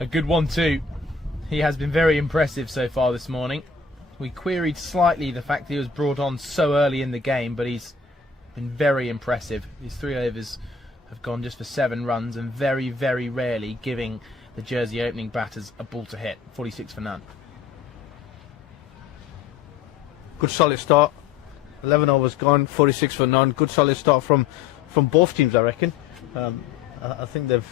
A good one too. He has been very impressive so far this morning. We queried slightly the fact that he was brought on so early in the game, but he's been very impressive. His 3 overs have gone just for 7 runs and very, very rarely giving the Jersey opening batters a ball to hit. 46 for none. Good solid start. 11 overs gone, 46 for none. Good solid start from both teams, I reckon. I think they've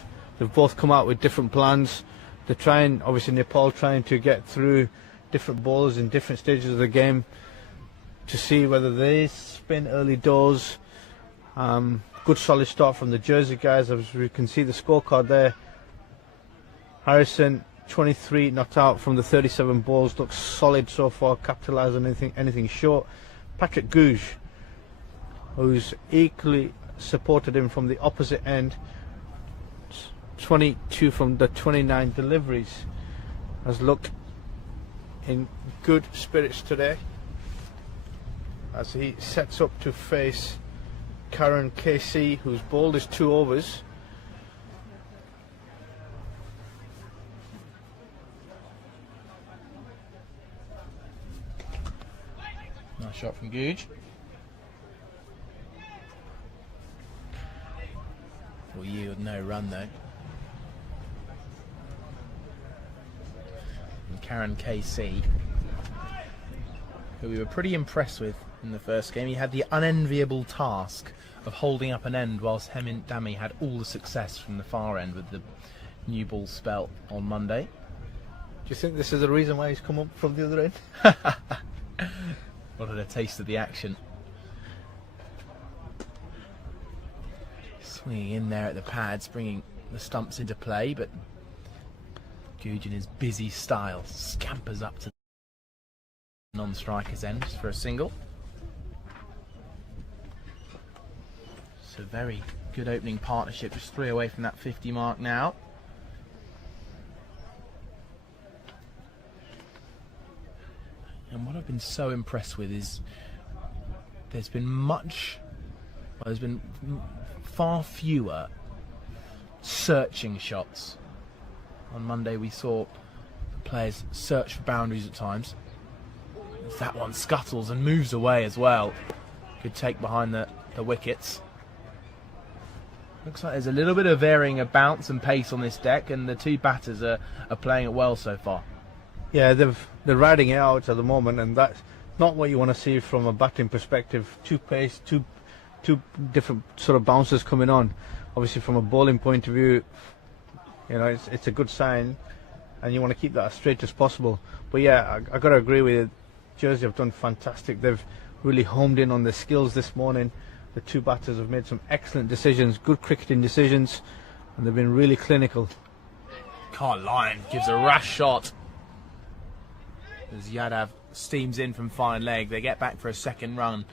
both come out with different plans. They're trying, obviously Nepal trying to get through different bowlers in different stages of the game to see whether they spin early doors. Good solid start from the Jersey guys, as we can see the scorecard there. Harrison, 23 not out from the 37 balls, looks solid so far, capitalised on anything short. Patrick Gouge, who's equally supported him from the opposite end, 22 from the 29 deliveries, has looked in good spirits today as he sets up to face Karen KC, who's bowled his 2 overs. Nice shot from Gouge. Will yield no run though. And Karen KC, who we were pretty impressed with in the first game, he had the unenviable task of holding up an end whilst Hemant Dami had all the success from the far end with the new ball spell on Monday. Do you think this is the reason why he's come up from the other end? Wanted a taste of the action. Swinging in there at the pads, bringing the stumps into play, but Gouge in his busy style scampers up to the non-striker's end for a single. So very good opening partnership, just 3 away from that 50 mark now. And what I've been so impressed with is there's been far fewer searching shots. On Monday we saw the players search for boundaries at times. That one scuttles and moves away as well. Good take behind the wickets. Looks like there's a little bit of varying of bounce and pace on this deck, and the 2 batters are playing it well so far. Yeah, they're riding it out at the moment, and that's not what you want to see from a batting perspective. 2 pace, two different sort of bounces coming on. Obviously, from a bowling point of view, you know, it's a good sign, and you want to keep that as straight as possible. But yeah, I got to agree with you. Jersey have done fantastic. They've really homed in on their skills this morning. The 2 batters have made some excellent decisions, good cricketing decisions, and they've been really clinical. Carl Lyon gives a rash shot as Yadav steams in from fine leg. They get back for a second run.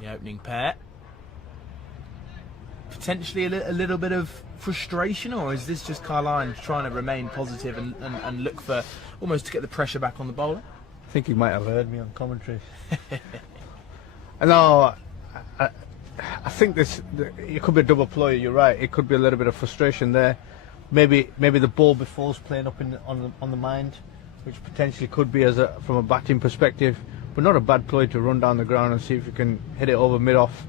The opening pair. Potentially a little bit of frustration, or is this just Carl Lyon trying to remain positive and look for almost to get the pressure back on the bowler? I think he might have heard me on commentary. No, I think it could be a double ploy. You're right. It could be a little bit of frustration there. Maybe the ball before's playing up on the mind, which potentially could be from a batting perspective, but not a bad ploy to run down the ground and see if you can hit it over mid-off.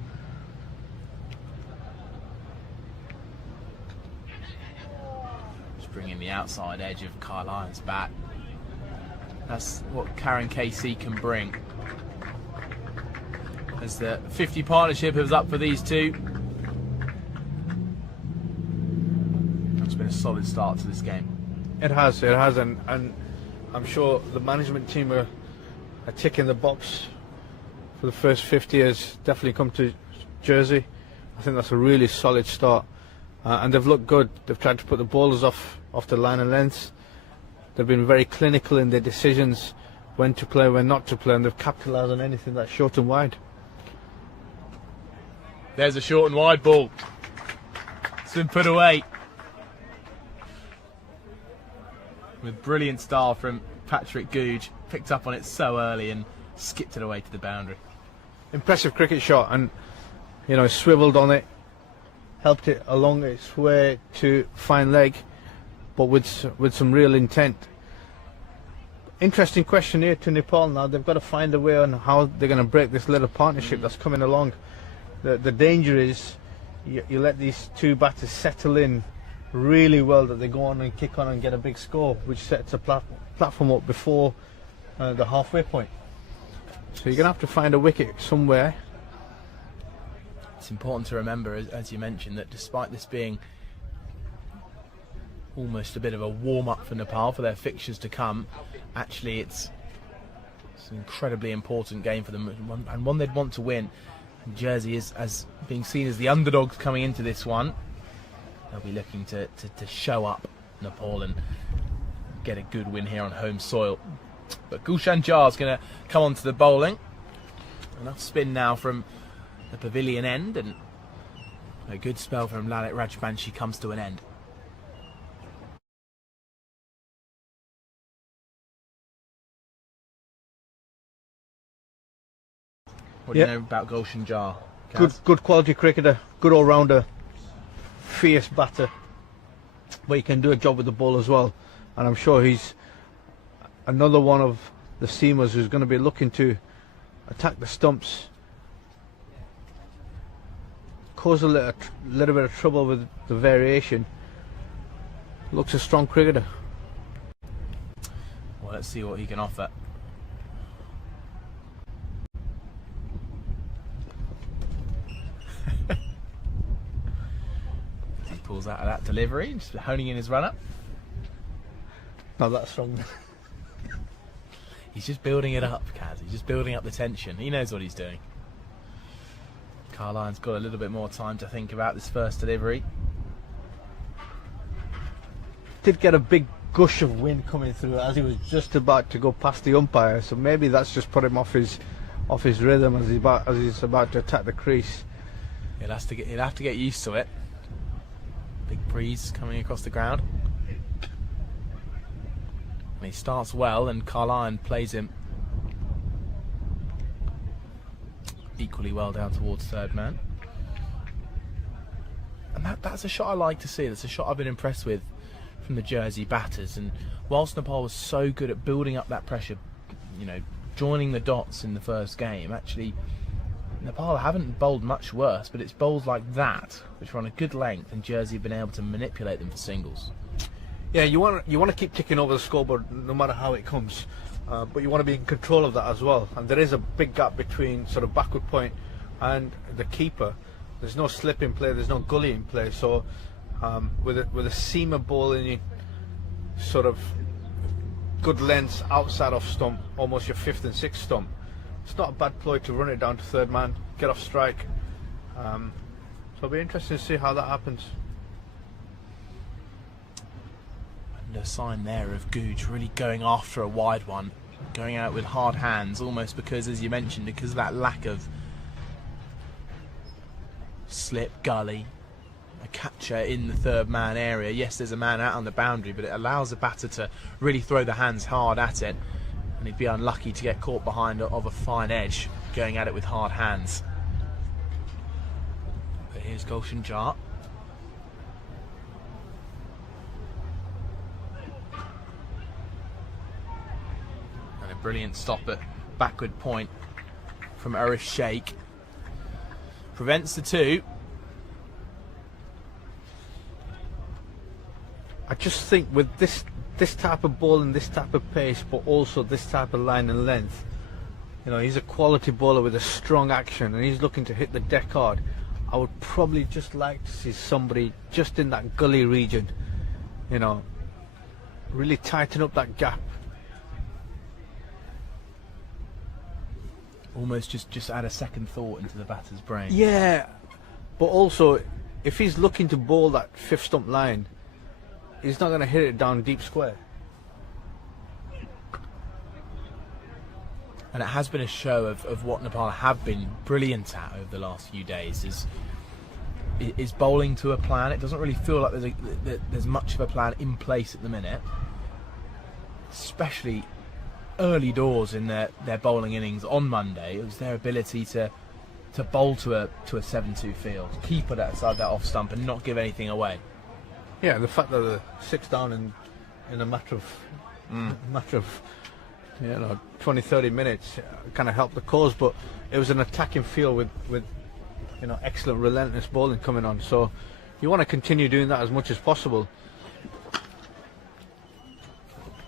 Just bringing the outside edge of Carl Lyon's bat. That's what Karen KC can bring. As the 50 partnership is up for these 2. It's been a solid start to this game. It has, and I'm sure the management team are ticking the box for the first 50 has definitely come to Jersey. I think that's a really solid start, and they've looked good. They've tried to put the bowlers off the line and lengths. They've been very clinical in their decisions, when to play, when not to play, and they've capitalised on anything that's short and wide. There's a short and wide ball. It's been put away. With brilliant style from Patrick Gouge. Picked up on it so early and skipped it away to the boundary. Impressive cricket shot, and you know, swiveled on it, helped it along its way to fine leg, but with some real intent. Interesting question here to Nepal now. They've got to find a way on how they're going to break this little partnership that's coming along. The danger is you let these two batters settle in really well, that they go on and kick on and get a big score, which sets a platform up before the halfway point. So you're going to have to find a wicket somewhere. It's important to remember, as you mentioned, that despite this being almost a bit of a warm-up for Nepal for their fixtures to come, actually it's an incredibly important game for them, and one they'd want to win. And Jersey is as being seen as the underdogs coming into this one. They'll be looking to show up Nepal and get a good win here on home soil. But Gulshan Jar's going to come on to the bowling. Enough spin now from the pavilion end, and a good spell from Lalit Rajbanshi comes to an end. What do you know about Gulshan Jar? Good quality cricketer, good all-rounder, fierce batter, but he can do a job with the ball as well. And I'm sure he's another one of the seamers who's going to be looking to attack the stumps, cause a little bit of trouble with the variation. Looks a strong cricketer. Well, let's see what he can offer. He pulls out of that delivery, just honing in his run-up. Not that strong. He's just building it up, Kaz. He's just building up the tension. He knows what he's doing. Carline's got a little bit more time to think about this first delivery. Did get a big gush of wind coming through as he was just about to go past the umpire, so maybe that's just put him off his rhythm as he's about to attack the crease. He'll have to get used to it. Big breeze coming across the ground. And he starts well, and Carline plays him equally well down towards third man. And that's a shot I like to see. That's a shot I've been impressed with from the Jersey batters. And whilst Nepal was so good at building up that pressure, joining the dots in the first game, actually Nepal haven't bowled much worse, but it's bowls like that which are on a good length, and Jersey have been able to manipulate them for singles. Yeah, you want to keep ticking over the scoreboard no matter how it comes, but you want to be in control of that as well. And there is a big gap between sort of backward point and the keeper. There's no slip in play, there's no gully in play. So with a seamer bowling in sort of good lengths outside off stump, almost your fifth and sixth stump, it's not a bad ploy to run it down to third man, get off strike. So it'll be interesting to see how that happens. A sign there of Googe really going after a wide one, going out with hard hands, almost because, as you mentioned, because of that lack of slip, gully, a catcher in the third man area. Yes, there's a man out on the boundary, but it allows the batter to really throw the hands hard at it, and he'd be unlucky to get caught behind of a fine edge going at it with hard hands. But here's Gulshan Jar. Brilliant stop at backward point from Arif Sheikh. Prevents the two. I just think with this type of ball and this type of pace, but also this type of line and length, he's a quality bowler with a strong action, and he's looking to hit the deck hard. I would probably just like to see somebody just in that gully region, really tighten up that gap. Almost just add a second thought into the batter's brain. Yeah, but also if he's looking to bowl that fifth stump line, he's not going to hit it down deep square. And it has been a show of what Nepal have been brilliant at over the last few days, is bowling to a plan. It doesn't really feel like there's much of a plan in place at the minute, especially early doors in their bowling innings on Monday. It was their ability to bowl to a 7-2 field, keep it outside that off stump and not give anything away. Yeah, the fact that the 6 down in a matter of 20-30 minutes kind of helped the cause, but it was an attacking field with excellent relentless bowling coming on, so you want to continue doing that as much as possible.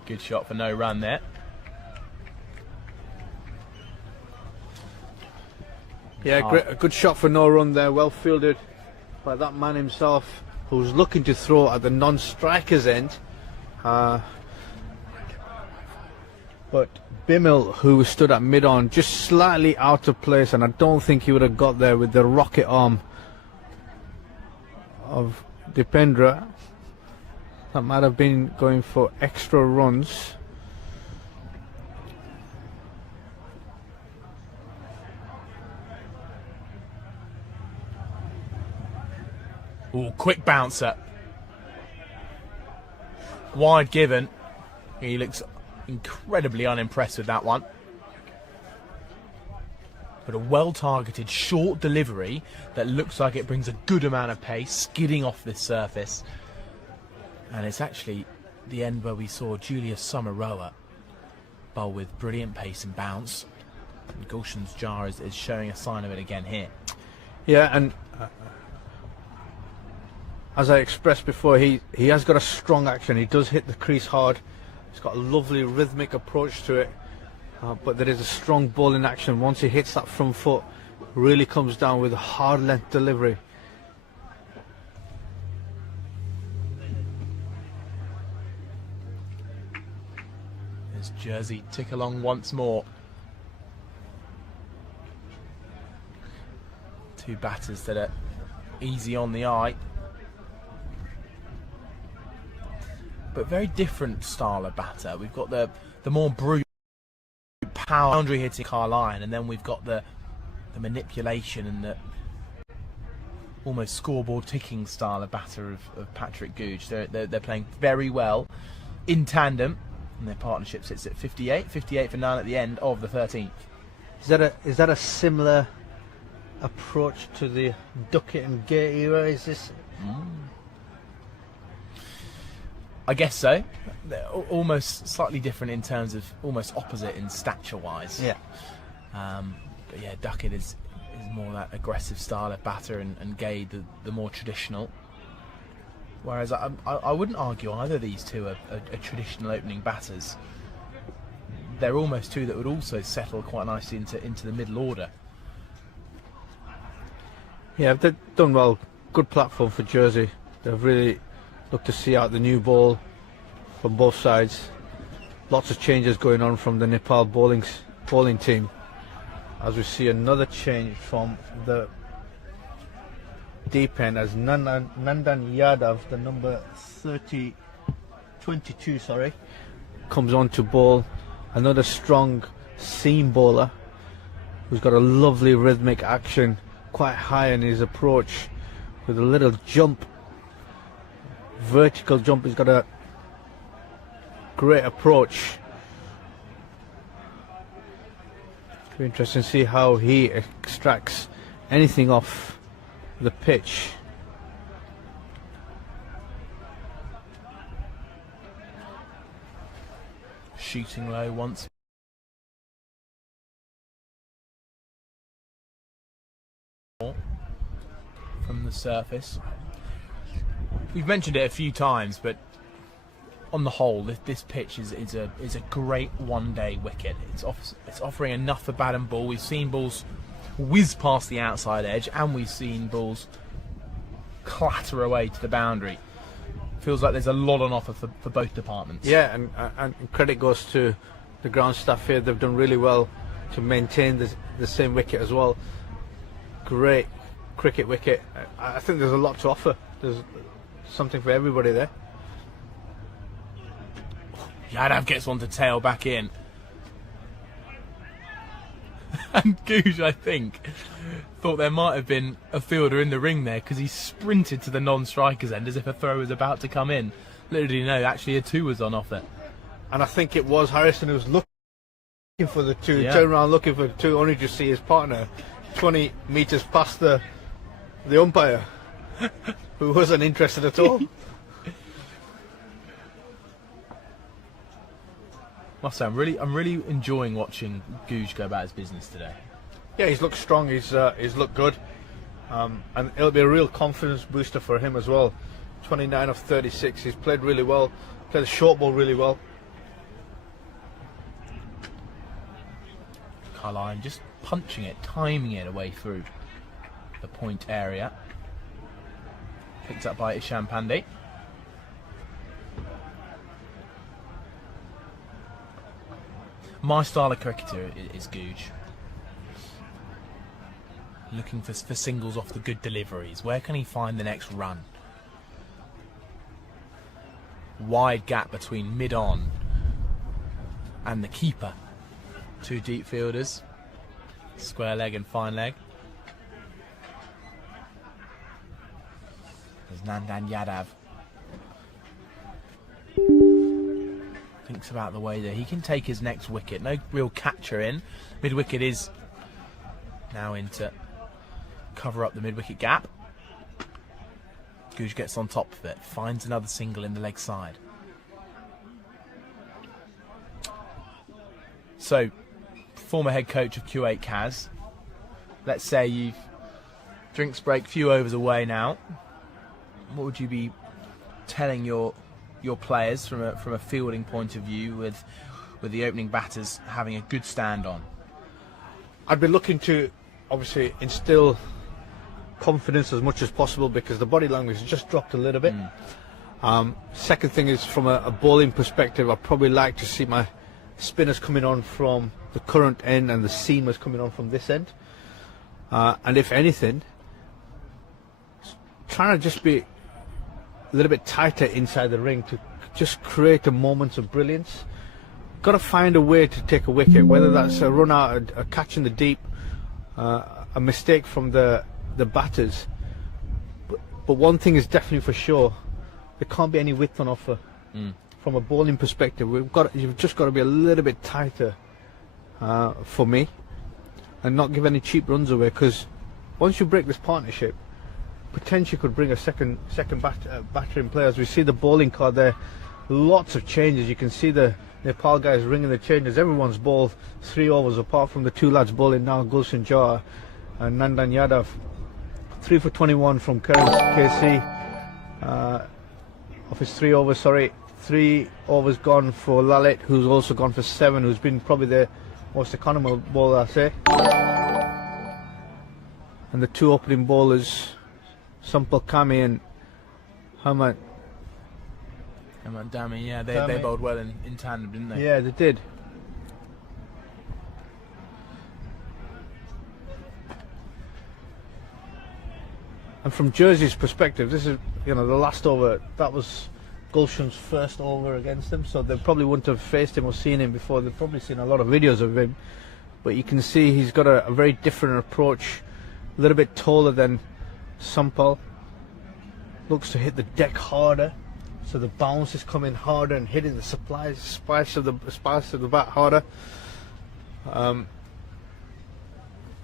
Good shot for no run there. Yeah, great, a good shot for no run there, well fielded by that man himself, who's looking to throw at the non-striker's end. But Bimmel, who stood at mid-on, just slightly out of place, and I don't think he would have got there with the rocket arm of Dipendra. That might have been going for extra runs. Ooh, quick bouncer. Wide given. He looks incredibly unimpressed with that one. But a well-targeted short delivery that looks like it brings a good amount of pace, skidding off this surface. And it's actually the end where we saw Julius Samaroa bowl with brilliant pace and bounce. And Gulshan's Jar is showing a sign of it again here. Yeah, and as I expressed before, he has got a strong action. He does hit the crease hard. He's got a lovely rhythmic approach to it, but there is a strong bowling action. Once he hits that front foot, really comes down with a hard length delivery. There's Jersey tick along once more. Two batters that are easy on the eye, but very different style of batter. We've got the more brute power boundary hitting Carline, and then we've got the manipulation and the almost scoreboard ticking style of batter of Patrick Googe. They're playing very well in tandem, and their partnership sits at 58 for 9 at the end of the 13th. Is that a similar approach to the Duckett and Gay era? Is this? I guess so. They're almost slightly different in terms of almost opposite in stature-wise. Yeah. But yeah, Duckett is more that aggressive style of batter, and Gay the more traditional. Whereas I wouldn't argue either of these two are traditional opening batters. They're almost two that would also settle quite nicely into the middle order. Yeah, they've done well. Good platform for Jersey. They've really looked to see out the new ball from both sides. Lots of changes going on from the Nepal bowling team, as we see another change from the deep end as Nandan Yadav, the number 22, comes on to bowl. Another strong seam bowler who's got a lovely rhythmic action, quite high in his approach with a little jump, vertical jump. He's got a great approach. It'll be interesting to see how he extracts anything off the pitch. Shooting low once. From the surface. We've mentioned it a few times, but on the whole, this pitch is a great one-day wicket. It's offering enough for bat and ball. We've seen balls whiz past the outside edge, and we've seen balls clatter away to the boundary. Feels like there's a lot on offer for both departments. Yeah, and credit goes to the ground staff here. They've done really well to maintain the same wicket as well. Great cricket wicket. I think there's a lot to offer. There's something for everybody there. Yadav gets one to tail back in. And Googe, I think, thought there might have been a fielder in the ring there, because he sprinted to the non-striker's end as if a throw was about to come in. Literally, no, actually a 2 was on offer. And I think it was Harrison who was looking for the 2, yeah. Turned around looking for the 2, only to see his partner 20 metres past the umpire, who wasn't interested at all. Must say, I'm really enjoying watching Googe go about his business today. Yeah, he's looked strong. He's looked good, and it'll be a real confidence booster for him as well. 29 of 36. He's played really well. Played the short ball really well. Carline just punching it, timing it away through the point area. Picked up by Isham Pandey. My style of cricketer is Googe. Looking for singles off the good deliveries. Where can he find the next run? Wide gap between mid-on and the keeper. Two deep fielders. Square leg and fine leg. There's Nandan Yadav. Thinks about the way that he can take his next wicket. No real catcher in. Mid-wicket is now in to cover up the mid-wicket gap. Googe gets on top of it. Finds another single in the leg side. So, former head coach of Q8 Kaz. Let's say you've drinks break, few overs away now. What would you be telling your players from a fielding point of view with the opening batters having a good stand on? I'd be looking to obviously instill confidence as much as possible because the body language has just dropped a little bit. Second thing is from a bowling perspective, I'd probably like to see my spinners coming on from the current end and the seamers coming on from this end. And if anything, trying to just be a little bit tighter inside the ring to just create a moment of brilliance. Got to find a way to take a wicket, whether that's a run out, a catch in the deep, a mistake from the batters. But one thing is definitely for sure, there can't be any width on offer. From a bowling perspective, you've just got to be a little bit tighter for me, and not give any cheap runs away. Because once you break this partnership, potentially could bring a second batter in play. As we see the bowling card there, lots of changes. You can see the Nepal guys ringing the changes. Everyone's bowled 3 overs apart from the 2 lads bowling now, Gulshan Jha and Nandan Yadav. 3 for 21 from KC. Of his 3 overs, 3 overs gone for Lalit, who's also gone for 7, who's been probably the most economical bowler, I say. And the 2 opening bowlers, Sampal Kami and Hamad Dami, yeah, they bowled well in tandem, didn't they? Yeah, they did. And from Jersey's perspective, this is, the last over, that was Gulshan's first over against him, so they probably wouldn't have faced him or seen him before. They've probably seen a lot of videos of him, but you can see he's got a very different approach, a little bit taller than Sampal. Looks to hit the deck harder, so the bounce is coming harder and hitting the spice of the bat harder.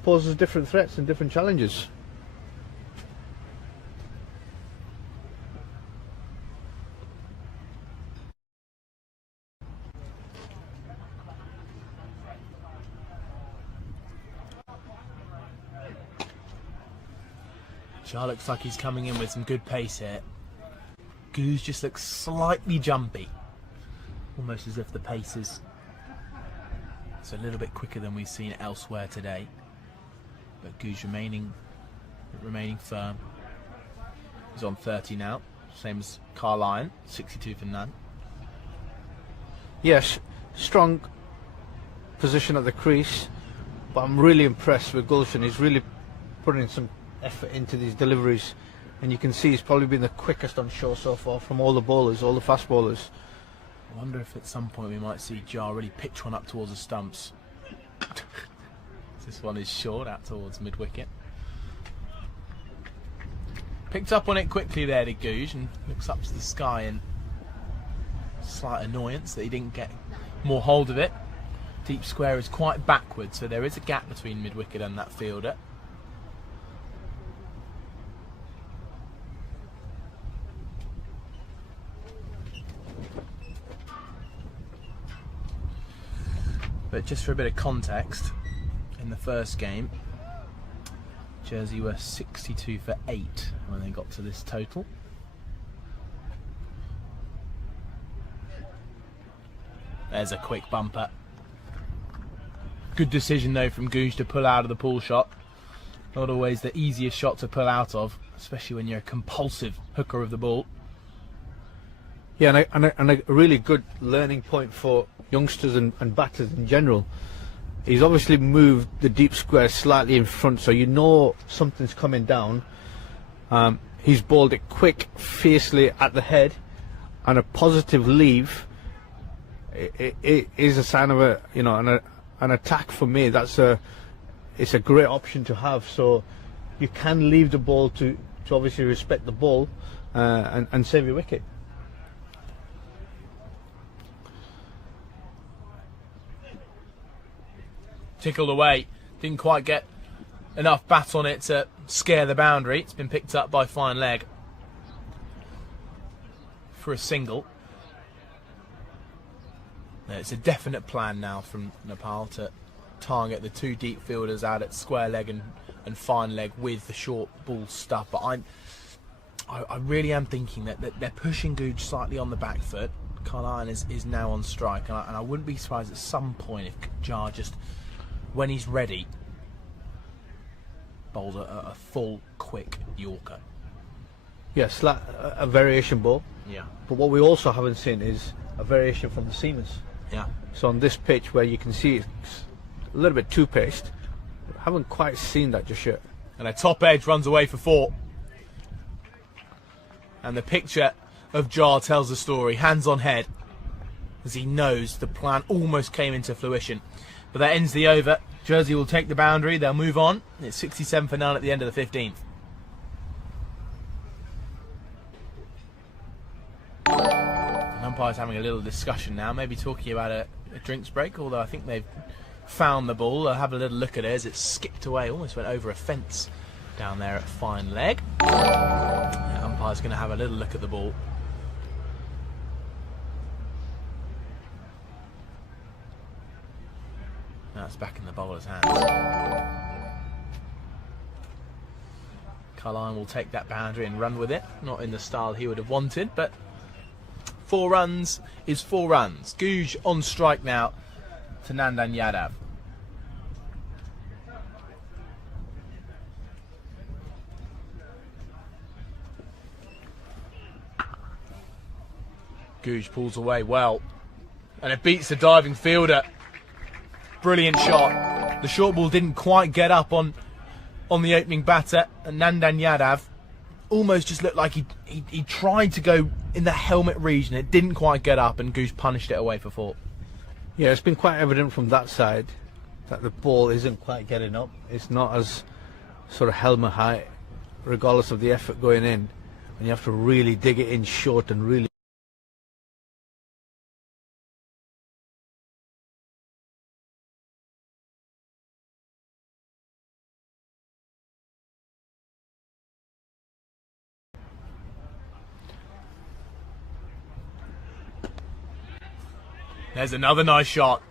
Poses different threats and different challenges. Shah looks like he's coming in with some good pace here. Googe just looks slightly jumpy. Almost as if the pace is a little bit quicker than we've seen elsewhere today. But Googe remaining firm. He's on 30 now. Same as Carline, 62 for none. Yes, strong position at the crease. But I'm really impressed with Gulshan. He's really putting some effort into these deliveries, and you can see he's probably been the quickest on show so far from all the bowlers, all the fast bowlers. I wonder if at some point we might see Jha really pitch one up towards the stumps. This one is short, out towards mid-wicket. Picked up on it quickly there, did Googe, and looks up to the sky in slight annoyance that he didn't get more hold of it. Deep square is quite backward, so there is a gap between mid-wicket and that fielder. But just for a bit of context, in the first game, Jersey were 62 for 8 when they got to this total. There's a quick bumper. Good decision though from Googe to pull out of the pull shot. Not always the easiest shot to pull out of, especially when you're a compulsive hooker of the ball. Yeah, and a really good learning point for youngsters and batters in general. He's obviously moved the deep square slightly in front, so you know something's coming down. He's bowled it quick, fiercely at the head, and a positive leave. It is a sign of an attack for me. It's a great option to have. So you can leave the ball to obviously respect the ball and save your wicket. Tickled away, didn't quite get enough bat on it to scare the boundary. It's been picked up by fine leg for a single. It's a definite plan now from Nepal to target the two deep fielders out at square leg and fine leg with the short ball stuff. But I really am thinking that they're pushing Googe slightly on the back foot. Carlyon is now on strike, and I wouldn't be surprised at some point if Jar just, when he's ready, bowls a full quick Yorker. Yes, a variation ball. Yeah. But what we also haven't seen is a variation from the seamers. Yeah. So on this pitch where you can see it's a little bit two-paced, haven't quite seen that just yet. And a top edge runs away for 4. And the picture of Jar tells the story, hands on head, as he knows the plan almost came into fruition. But that ends the over. Jersey will take the boundary, they'll move on. It's 67 for 9 at the end of the 15th. Umpire's having a little discussion now, maybe talking about a drinks break, although I think they've found the ball. They'll have a little look at it as it skipped away, almost went over a fence down there at fine leg. The umpire's going to have a little look at the ball. Now it's back in the bowler's hands. Carlyon will take that boundary and run with it. Not in the style he would have wanted, but 4 runs is 4 runs. Googe on strike now to Nandan Yadav. Googe pulls away well, and it beats the diving fielder. Brilliant shot. The short ball didn't quite get up on the opening batter, and Nandan Yadav almost just looked like he tried to go in the helmet region. It didn't quite get up, and Googe punished it away for 4. Yeah, it's been quite evident from that side that the ball isn't quite getting up. It's not as sort of helmet high, regardless of the effort going in. And you have to really dig it in short and really. There's another nice shot.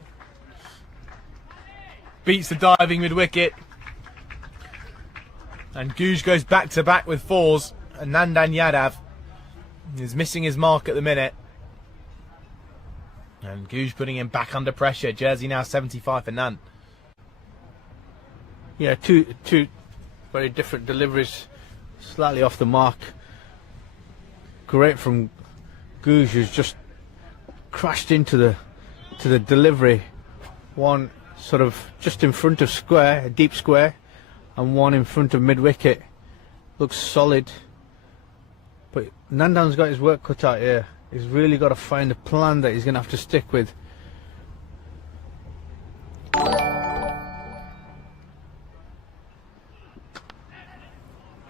Beats the diving mid-wicket. And Googe goes back-to-back with 4s. And Nandan Yadav is missing his mark at the minute. And Googe putting him back under pressure. Jersey now 75 for none. Yeah, two very different deliveries. Slightly off the mark. Great from Googe, who's just crashed into the delivery. One sort of just in front of square, a deep square, and one in front of mid-wicket. Looks solid. But Nandan's got his work cut out here. He's really got to find a plan that he's going to have to stick with.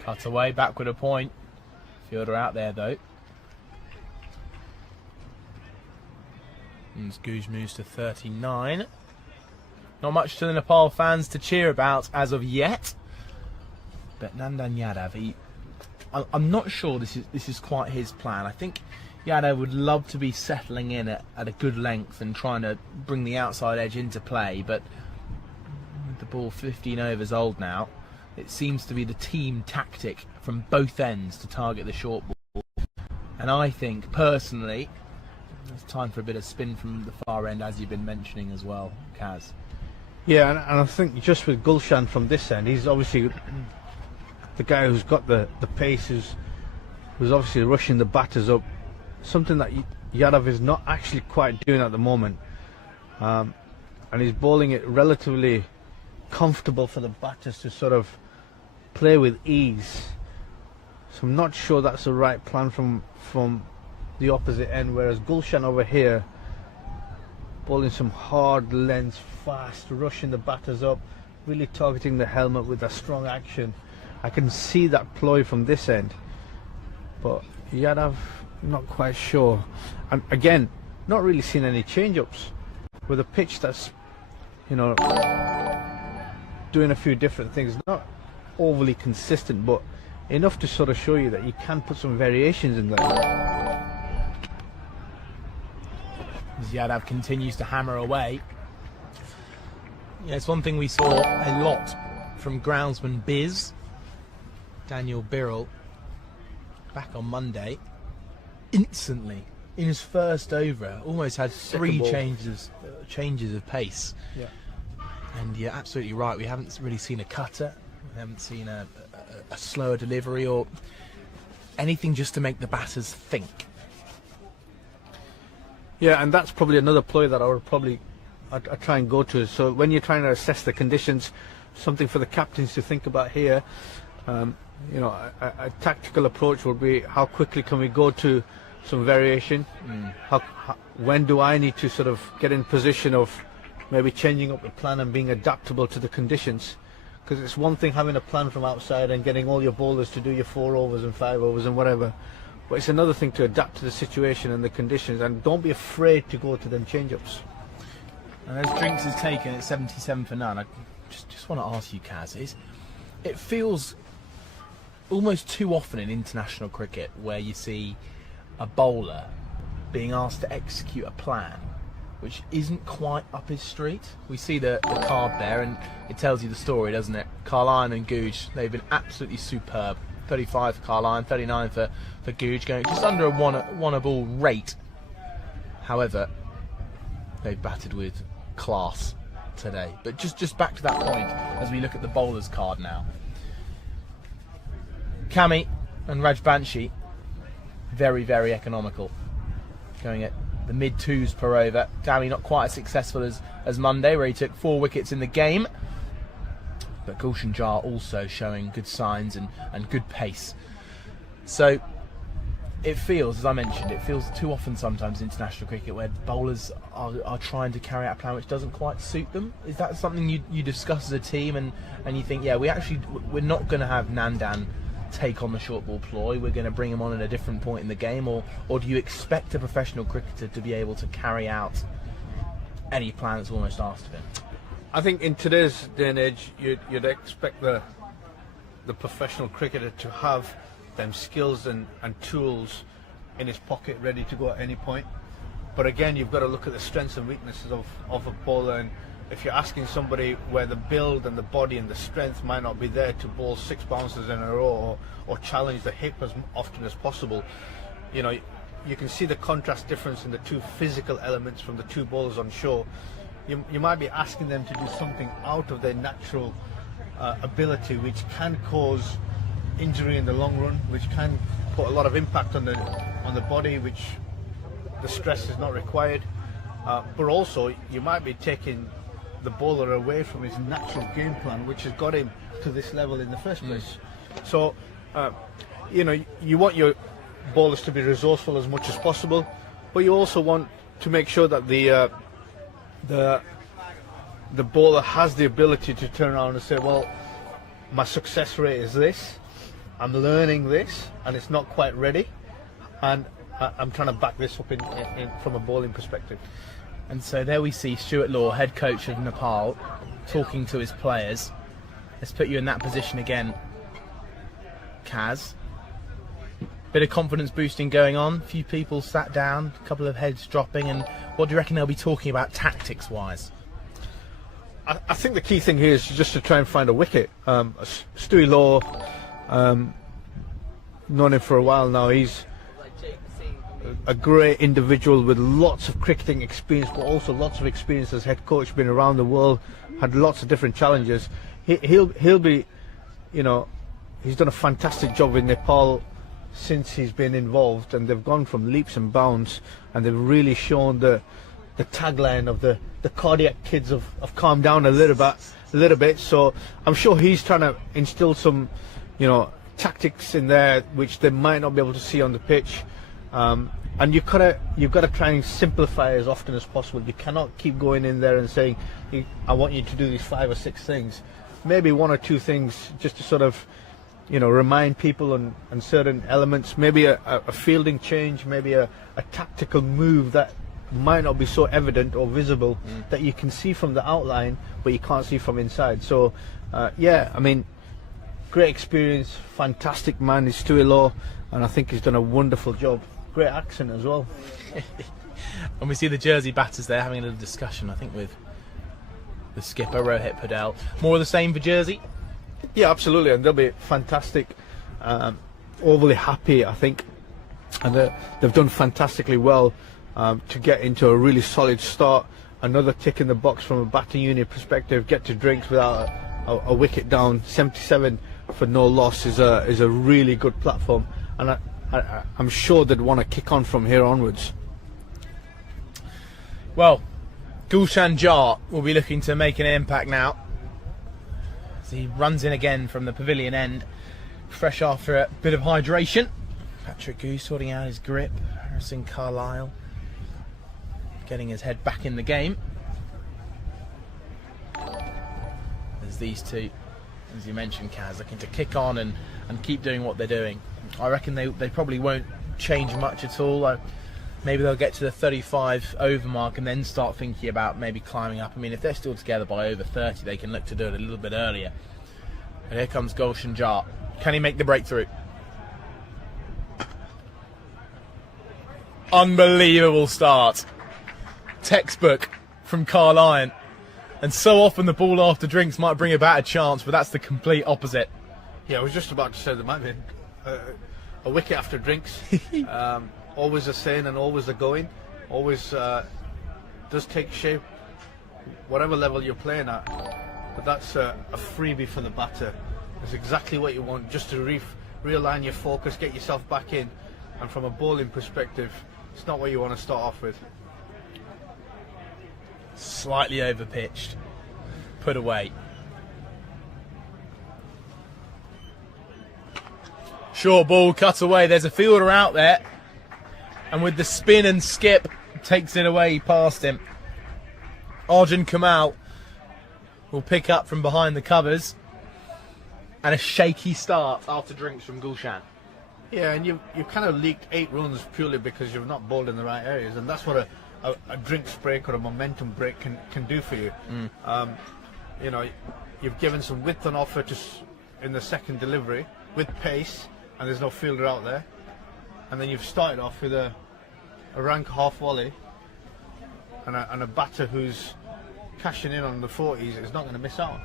Cut away, backward a point. Fielder out there though. And Googe moves to 39. Not much to the Nepal fans to cheer about as of yet. But Nandan Yadav, I'm not sure this is quite his plan. I think Yadav would love to be settling in at a good length and trying to bring the outside edge into play, but with the ball 15 overs old now, it seems to be the team tactic from both ends to target the short ball. And I think, personally, it's time for a bit of spin from the far end, as you've been mentioning as well, Kaz. Yeah, and I think just with Gulshan from this end, he's obviously the guy who's got the pace, who's obviously rushing the batters up. Something that Yadav is not actually quite doing at the moment. And he's bowling it relatively comfortable for the batters to sort of play with ease. So I'm not sure that's the right plan from the opposite end, whereas Gulshan over here bowling some hard lengths, fast, rushing the batters up, really targeting the helmet with a strong action. I can see that ploy from this end, but Yadav, not quite sure. And again, not really seen any change-ups with a pitch that's, you know, doing a few different things, not overly consistent, but enough to sort of show you that you can put some variations in there. As Yadav continues to hammer away. Yeah, it's one thing we saw a lot from groundsman Daniel Birrell, back on Monday. Instantly, in his first over, almost had three changes of pace. Yeah. And you're absolutely right, we haven't really seen a cutter, we haven't seen a slower delivery or anything just to make the batters think. Yeah, and that's probably another ploy that I try and go to. So when you're trying to assess the conditions, something for the captains to think about here, you know, a tactical approach would be how quickly can we go to some variation. When do I need to sort of get in position of maybe changing up the plan and being adaptable to the conditions? Because it's one thing having a plan from outside and getting all your bowlers to do your 4 overs and 5 overs and whatever, but it's another thing to adapt to the situation and the conditions, and don't be afraid to go to them change-ups. And as drinks is taken at 77 for none, I just want to ask you, Kaz, it feels almost too often in international cricket where you see a bowler being asked to execute a plan which isn't quite up his street. We see the card there and it tells you the story, doesn't it? Carlyon and Googe, they've been absolutely superb. 35 for Carlyon, 39 for Googe, going just under a one a ball rate. However, they've batted with class today. But just back to that point as we look at the bowler's card now. Kami and Rajbanshi, very, very economical, going at the mid-2s per over. Kami not quite as successful as Monday, where he took 4 wickets in the game, but Gulshan Jar also showing good signs and good pace. So it feels, as I mentioned, it feels too often sometimes in international cricket where bowlers are trying to carry out a plan which doesn't quite suit them. Is that something you discuss as a team and you think, yeah, we're not going to have Nandan take on the short ball ploy, we're going to bring him on at a different point in the game, or do you expect a professional cricketer to be able to carry out any plan that's almost asked of him? I think in today's day and age, you'd expect the professional cricketer to have them skills and tools in his pocket ready to go at any point. But again, you've got to look at the strengths and weaknesses of a bowler, and if you're asking somebody where the build and the body and the strength might not be there to bowl 6 bounces in a row or challenge the hip as often as possible, you know, you can see the contrast difference in the two physical elements from the two bowlers on show. You might be asking them to do something out of their natural ability, which can cause injury in the long run, which can put a lot of impact on the body, which the stress is not required. But also, you might be taking the bowler away from his natural game plan, which has got him to this level in the first place. So, you know, you want your bowlers to be resourceful as much as possible, but you also want to make sure that the bowler has the ability to turn around and say, well, my success rate is this, I'm learning this, and it's not quite ready, and I'm trying to back this up in from a bowling perspective. And so there we see Stuart Law, head coach of Nepal, talking to his players. Let's put you in that position again, Kaz. bit of confidence boosting going on. A few people sat down, a couple of heads dropping. And what do you reckon they'll be talking about tactics-wise? I think the key thing here is just to try and find a wicket. Stewie Law, known him for a while now. He's a great individual with lots of cricketing experience, but also lots of experience as head coach, been around the world, had lots of different challenges. He'll be, you know, he's done a fantastic job in Nepal since he's been involved, and they've gone from leaps and bounds, and they've really shown the tagline of the cardiac kids have calmed down a little bit. So I'm sure he's trying to instill some, you know, tactics in there which they might not be able to see on the pitch. And you've got to try and simplify as often as possible. You cannot keep going in there and saying, I want you to do these 5 or 6 things. Maybe 1 or 2 things just to sort of, you know, remind people on certain elements. Maybe a fielding change, maybe a tactical move that might not be so evident or visible that you can see from the outline, but you can't see from inside. So, yeah, I mean, great experience, fantastic man, is Stewie Law, and I think he's done a wonderful job. Great accent as well. And we see the Jersey batters there having a little discussion, I think, with the skipper, Rohit Padel. More of the same for Jersey? Yeah, absolutely, and they'll be fantastic, overly happy, I think, and they've done fantastically well to get into a really solid start. Another tick in the box from a batting unit perspective. Get to drinks without a wicket down. 77 for no loss is a really good platform, and I'm sure they'd want to kick on from here onwards. Well, Gulshan Jart will be looking to make an impact now. As he runs in again from the pavilion end, fresh after a bit of hydration. Patrick Goose sorting out his grip. Harrison Carlisle getting his head back in the game. There's these two, as you mentioned, Kaz, looking to kick on and keep doing what they're doing. I reckon they probably won't change much at all. Maybe they'll get to the 35 over mark and then start thinking about maybe climbing up. I mean, if they're still together by over 30, they can look to do it a little bit earlier. And here comes Gulshan Jart. Can he make the breakthrough? Unbelievable start. Textbook from Carlisle. And so often the ball after drinks might bring about a chance, but that's the complete opposite. Yeah, I was just about to say there might be a wicket after drinks. Always a saying and always a going. Always does take shape, whatever level you're playing at. But that's a freebie for the batter. It's exactly what you want, just to realign your focus, get yourself back in. And from a bowling perspective, it's not what you want to start off with. Slightly over pitched, put away. Short ball, cut away. There's a fielder out there, and with the spin and skip, takes it away past him. Arjun Kamal will pick up from behind the covers, and a shaky start after drinks from Gulshan. Yeah, and you've kind of leaked 8 runs purely because you've not bowled in the right areas, and that's what a drinks break or a momentum break can do for you. You know, you've given some width on offer in the second delivery with pace, and there's no fielder out there, and then you've started off with a rank half volley and a batter who's cashing in on the 40s is not going to miss out.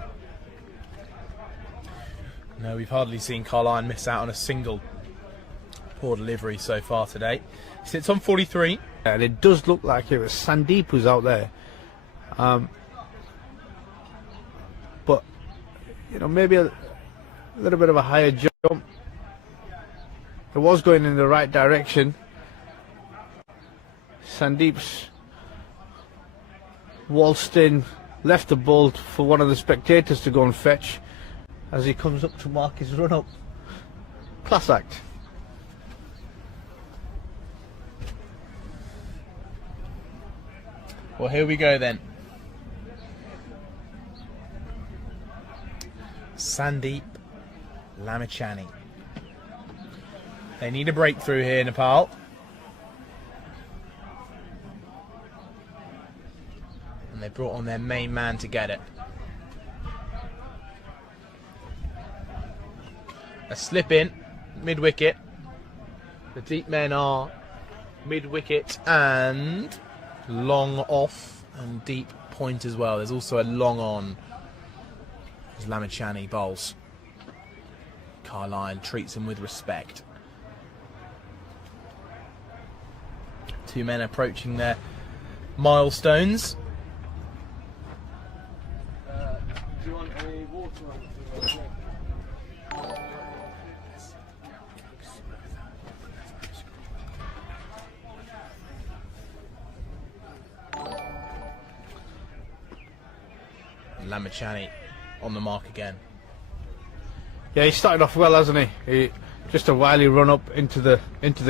No, we've hardly seen Carlisle miss out on a single poor delivery so far today. He sits on 43. And it does look like it was Sandeep who's out there. But, you know, maybe a little bit of a higher jump. It was going in the right direction. Sandeep's waltzed in, left the ball for one of the spectators to go and fetch as he comes up to mark his run up. Class act. Well, here we go then. Sandeep Lamichhane. They need a breakthrough here, Nepal. And they brought on their main man to get it. A slip in, mid-wicket. The deep men are mid-wicket and long off and deep point as well. There's also a long on as Lamachani bowls. Carline treats him with respect. Two men approaching their milestones. Do you want a water? Lamachani on the mark again. Yeah, he started off well, hasn't he? Just a wily run up into the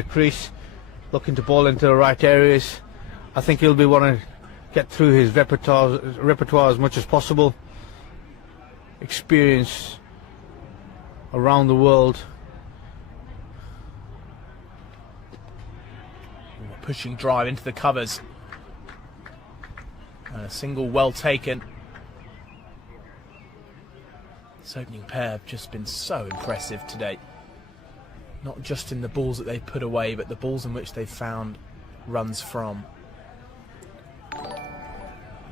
crease, looking to ball into the right areas. I think he'll be wanting to get through his repertoire as much as possible. Experience around the world. Pushing drive into the covers. And a single well taken. This opening pair have just been so impressive today. Not just in the balls that they've put away, but the balls in which they've found runs from.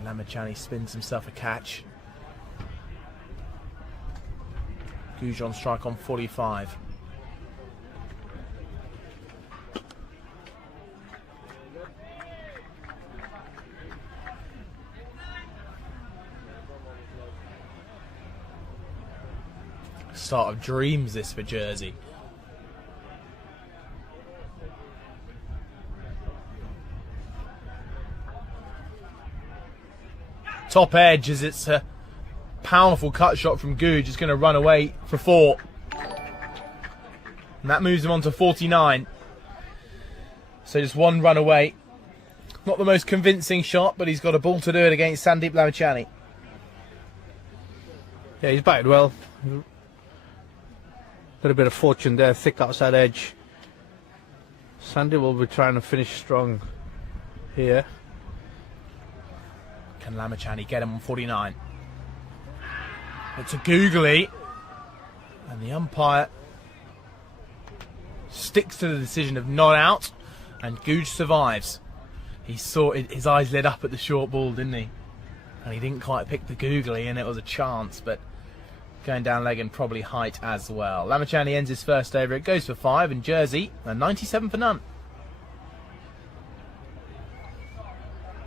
Lamachani spins himself a catch. Guj on strike on 45. Start of dreams this for Jersey. Top edge as it's a powerful cut shot from Guj. It's going to run away for 4. And that moves him on to 49. So just one run away. Not the most convincing shot, but he's got a ball to do it against Sandeep Lamachani. Yeah, he's batted well. Got a bit of fortune there, thick outside edge. Sandy will be trying to finish strong here. Can Lamachani get him on 49? It's a googly. And the umpire sticks to the decision of not out. And Guj survives. He saw it, his eyes lit up at the short ball, didn't he? And he didn't quite pick the googly, and it was a chance, but going down leg and probably height as well. Lamachani ends his first over. It goes for 5, and Jersey are 97 for none.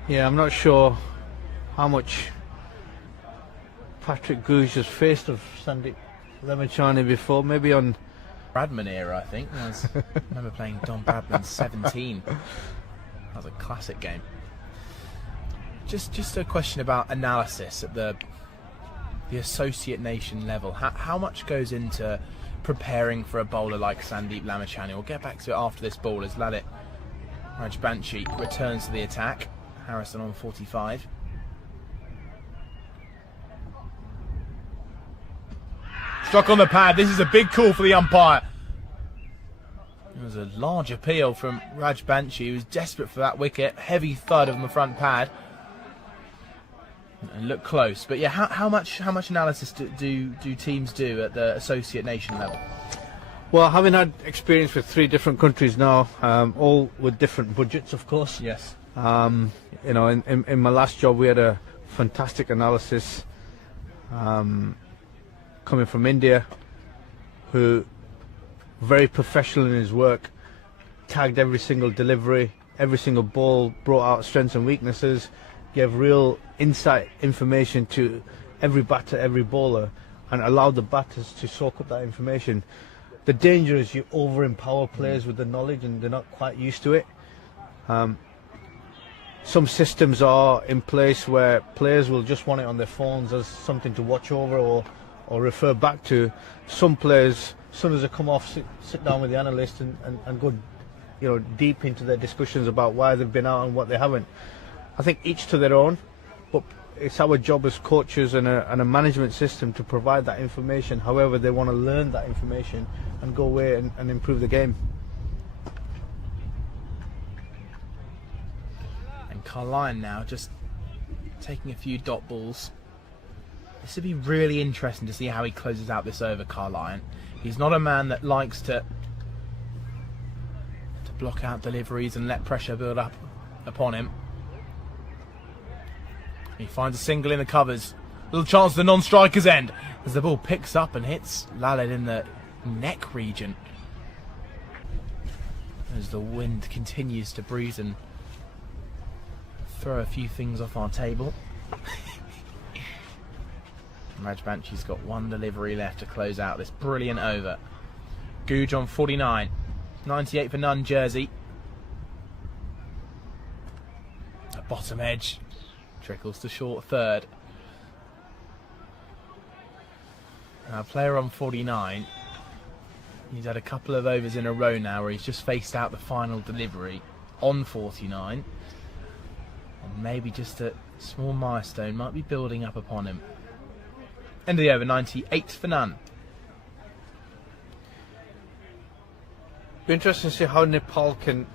Yeah, I'm not sure how much Patrick Guj has faced of Sandeep Lamachani before. Maybe on Bradman era, I think. I remember playing Don Bradman 17. That was a classic game. Just a question about analysis at the associate nation level. How much goes into preparing for a bowler like Sandeep Lamachani? We'll get back to it after this ball as Lalit Rajbanshi returns to the attack. Harrison on 45. Struck on the pad. This is a big call for the umpire. It was a large appeal from Rajbanshi, who was desperate for that wicket. Heavy thud on the front pad. And look close, but yeah, how much analysis do teams do at the associate nation level? Well, having had experience with 3 different countries now, all with different budgets, of course. Yes. You know, in my last job, we had a fantastic analysis coming from India, who very professional in his work, tagged every single delivery, every single ball, brought out strengths and weaknesses, gave real insight information to every batter, every bowler, and allowed the batters to soak up that information. The danger is you over-empower players with the knowledge and they're not quite used to it. Some systems are in place where players will just want it on their phones as something to watch over or refer back to. Some players, as soon as they come off, sit down with the analyst and go, you know, deep into their discussions about why they've been out and what they haven't. I think each to their own, but it's our job as coaches and a management system to provide that information however they want to learn that information and go away and improve the game. And Carline now just taking a few dot balls. This would be really interesting to see how he closes out this over, Carline. He's not a man that likes to block out deliveries and let pressure build up upon him. He finds a single in the covers. Little chance of the non-striker's end as the ball picks up and hits Laled in the neck region. As the wind continues to breeze and throw a few things off our table. Rajbanchi's got one delivery left to close out this brilliant over. Googe on 49. 98 for none jersey. At bottom edge. Trickles to short third. Now player on 49. He's had a couple of overs in a row now where he's just faced out the final delivery on 49. And maybe just a small milestone might be building up upon him. End of the over, 98 for none. Be interesting to see how Nepal can